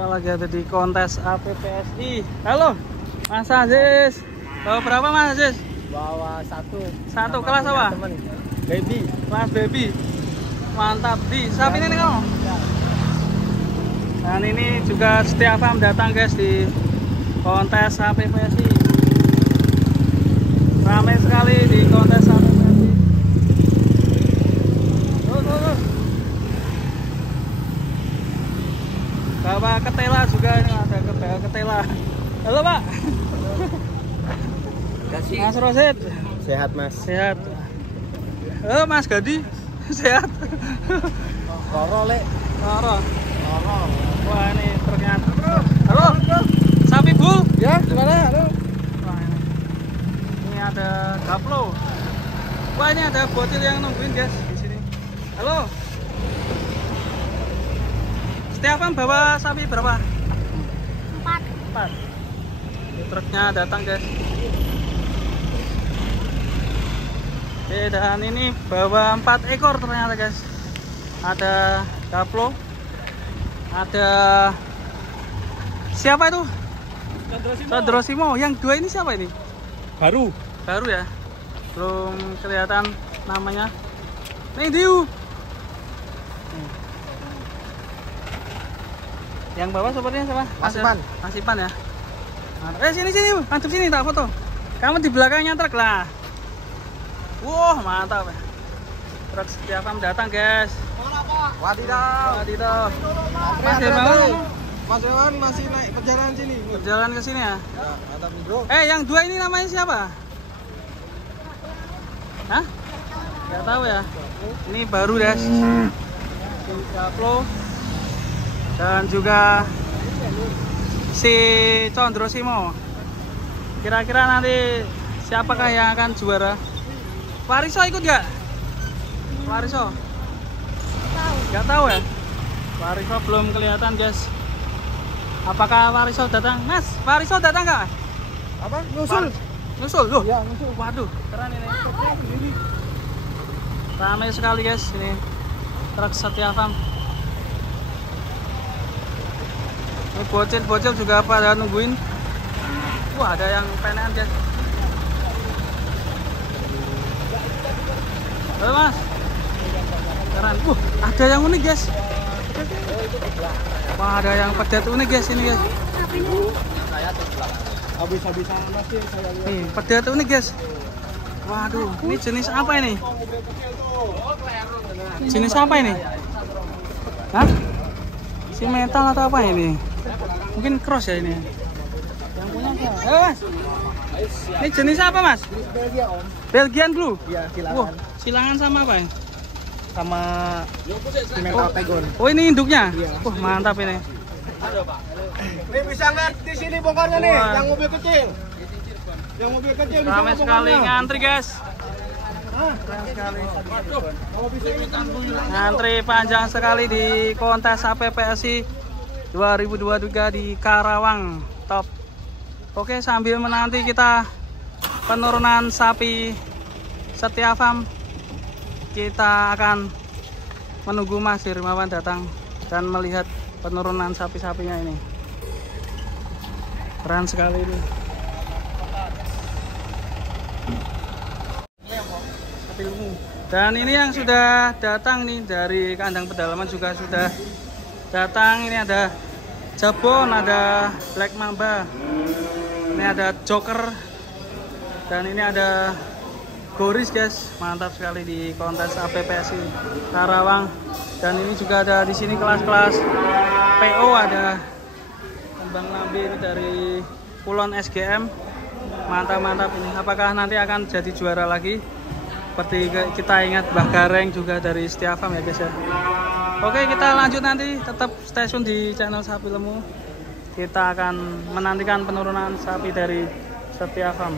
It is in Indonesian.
Kita lagi ada di kontes APPSI. Halo, Mas Aziz. Bawa berapa Mas Aziz? Bawa satu. Satu kelas apa? Temen. Baby. Kelas baby. Mantap. Di sapi ini kamu. Dan ini juga setiap farm datang guys di kontes APPSI. Ramai sekali di kontes APPSI. Bawa ketela juga, ini ada ketela. Halo Pak. Mas Rosid. Sehat Mas. Sehat. Halo Mas Gadi. Sehat. Loro lek. Loro. Wah ini ternyata. Halo. Sapi bull. Ya, gimana? Halo. Wah ini ada gaplo. Wah ini ada bocil yang nungguin guys di sini. Halo. Setiapan bawa sapi berapa? 4. Truknya datang guys. Oke, dan ini bawa 4 ekor ternyata guys. Ada gaplo. Ada siapa itu? Sandrosimo. Yang dua ini siapa ini? Baru ya. Belum kelihatan namanya. Nih Diu. Yang bawah sepertinya siapa? Masipan. Masipan ya. Sini mantap sini tak foto. Kamu di belakangnya truk lah. Wah mantap. Truk setiap farm datang guys. Wadidaw. Mas Dewan. Mas Dewan masih naik perjalanan sini. Berjalan ke sini ya. Mantap nih bro. Yang dua ini namanya siapa? Hah? Gak tahu ya. Ini baru guys. Gaplo. Dan juga si Condrosimo. Kira-kira nanti siapakah yang akan juara? Wariso ikut gak? Wariso? Gak tahu ya? Wariso belum kelihatan guys. Apakah Wariso datang? Mas, Wariso datang gak? Apa? Nyusul loh? Ya, nyusul. Waduh, keren ini. Ramai sekali guys ini. Truk Setia Farm. Ini bocil juga pada nungguin. Wah ada yang penean guys. Halo Mas. Keren. Ada yang unik guys. Wah ada yang pedet unik guys ini guys. Habis-habisan masih saya lihat. Nih pedet unik guys. Waduh ini jenis apa ini? Jenis apa ini? Hah? Si metal atau apa ini? Mungkin cross ya ini. Yang punya siapa? Halo Mas. Ini jenis apa Mas? Belgia Om. Belgian Blue. Iya, silangan. Wah, silangan sama apa ya? Sama Simental Pegon. Oh ini induknya? Iya. Wah mantap ini. Nih bisa lihat di sini bongkarnya nih, Wah. yang mobil kecil. Yang mobil kecil bisa Ramai sekali ngantri guys. Keren sekali. Kalau bisa Ngantri panjang sekali di kontes APPSI 2023 di Karawang Top. Oke, sambil menanti kita penurunan sapi Setia Farm, kita akan menunggu Mas Dirmawan datang dan melihat penurunan sapi-sapinya ini. Keren sekali ini. Dan ini yang sudah datang nih dari kandang pedalaman juga sudah datang. Ini ada Jabon, ada Black Mamba, ini ada Joker, dan ini ada Goris guys. Mantap sekali di kontes APPSI Karawang. Dan ini juga ada di sini kelas-kelas PO, ada kembang lambe ini dari Kulon SGM. Mantap ini. Apakah nanti akan jadi juara lagi? Seperti kita ingat Mbah Gareng juga dari Setia Farm ya guys ya. Oke, kita lanjut nanti, tetap stay tune di channel Sapi Lemu. Kita akan menantikan penurunan sapi dari Setia Farm.